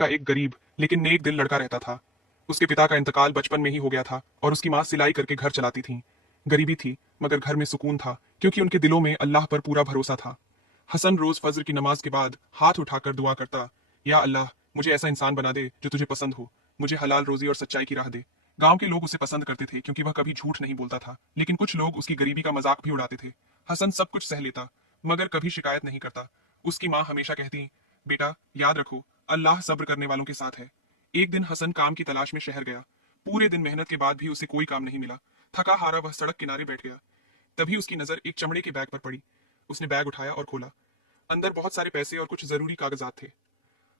का एक गरीब लेकिन नेक दिल लड़का रहता था। उसके पिता का इंतकाल बचपन में ही हो गया था और उसकी माँ सिलाई करके घर चलाती थी। गरीबी थी मगर घर में सुकून था क्योंकि उनके दिलों में अल्लाह पर पूरा भरोसा था। हसन रोज फजर की नमाज के बाद हाथ उठाकर दुआ करता, या अल्लाह, मुझे ऐसा इंसान बना दे जो तुझे पसंद हो, मुझे हलाल रोजी और सच्चाई की राह दे। गांव के लोग उसे पसंद करते थे क्योंकि वह कभी झूठ नहीं बोलता था, लेकिन कुछ लोग उसकी गरीबी का मजाक भी उड़ाते थे। हसन सब कुछ सह लेता मगर कभी शिकायत नहीं करता। उसकी माँ हमेशा कहती, बेटा याद रखो, अल्लाह सब्र करने वालों के साथ है। एक दिन हसन काम की तलाश में शहर गया। पूरे दिन मेहनत के बाद भी उसे कोई काम नहीं मिला। थका हारा वह सड़क किनारे बैठ गया। तभी उसकी नजर एक चमड़े के बैग पर पड़ी। उसने बैग उठाया और खोला। अंदर बहुत सारे पैसे और कुछ जरूरी कागजात थे।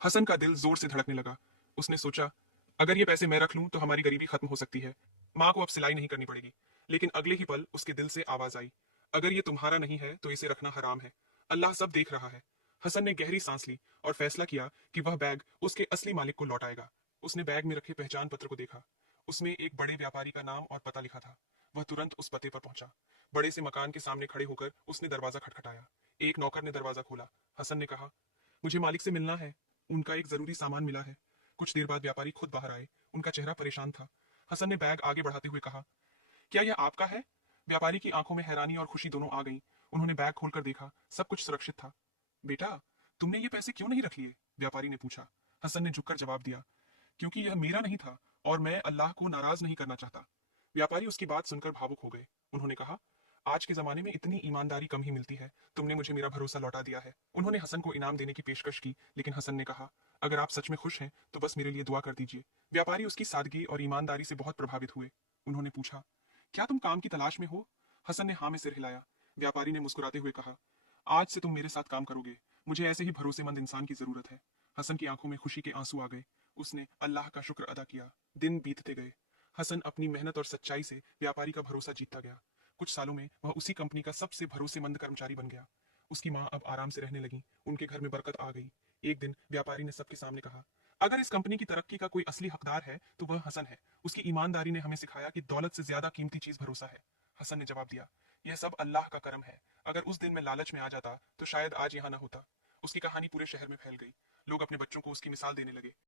हसन का दिल जोर से धड़कने लगा। उसने सोचा, अगर ये पैसे मैं रख लूं तो हमारी गरीबी खत्म हो सकती है। माँ को अब सिलाई नहीं करनी पड़ेगी। लेकिन अगले ही पल उसके दिल से आवाज आई, अगर ये तुम्हारा नहीं है तो इसे रखना हराम है। अल्लाह सब देख रहा है। हसन ने गहरी सांस ली और फैसला किया कि वह बैग उसके असली मालिक को लौटाएगा। उसने बैग में रखे पहचान पत्र को देखा। उसमें एक बड़े व्यापारी का नाम और पता लिखा था। वह तुरंत उस पते पर पहुंचा। बड़े से मकान के सामने खड़े होकर उसने दरवाजा खटखटाया। एक नौकर ने दरवाजा खोला। हसन ने कहा, मुझे मालिक से मिलना है, उनका एक जरूरी सामान मिला है। कुछ देर बाद व्यापारी खुद बाहर आए। उनका चेहरा परेशान था। हसन ने बैग आगे बढ़ाते हुए कहा, क्या यह आपका है? व्यापारी की आंखों में हैरानी और खुशी दोनों आ गईं। उन्होंने बैग खोलकर देखा, सब कुछ सुरक्षित था। बेटा, तुमने ये पैसे क्यों नहीं रख लिए? व्यापारी ने पूछा। हसन ने झुककर जवाब दिया, क्योंकि यह मेरा नहीं था और मैं अल्लाह को नाराज नहीं करना चाहता। व्यापारी उसकी बात सुनकर भावुक हो गए। उन्होंने कहा, आज के जमाने में इतनी ईमानदारी कम ही मिलती है। तुमने मुझे मेरा भरोसा लौटा दिया है। उन्होंने हसन को इनाम देने की पेशकश की, लेकिन हसन ने कहा, अगर आप सच में खुश हैं तो बस मेरे लिए दुआ कर दीजिए। व्यापारी उसकी सादगी और ईमानदारी से बहुत प्रभावित हुए। उन्होंने पूछा, क्या तुम काम की तलाश में हो? हसन ने हाँ में सिर हिलाया। व्यापारी ने मुस्कुराते हुए कहा, आज से तुम मेरे साथ काम करोगे। मुझे ऐसे ही भरोसेमंद इंसान की जरूरत है। हसन की आंखों में खुशी के आंसू आ गए। उसने अल्लाह का शुक्र अदा किया। दिन बीतते गए। हसन अपनी मेहनत और सच्चाई से व्यापारी का भरोसा जीतता गया। कुछ सालों में वह उसी कंपनी का सबसे भरोसेमंद कर्मचारी बन गया। उसकी माँ अब आराम से रहने लगी। उनके घर में बरकत आ गई। एक दिन व्यापारी ने सबके सामने कहा, अगर इस कंपनी की तरक्की का कोई असली हकदार है तो वह हसन है। उसकी ईमानदारी ने हमें सिखाया कि दौलत से ज्यादा कीमती चीज भरोसा है। हसन ने जवाब दिया, यह सब अल्लाह का करम है। अगर उस दिन मैं लालच में आ जाता तो शायद आज यहाँ न होता। उसकी कहानी पूरे शहर में फैल गई। लोग अपने बच्चों को उसकी मिसाल देने लगे।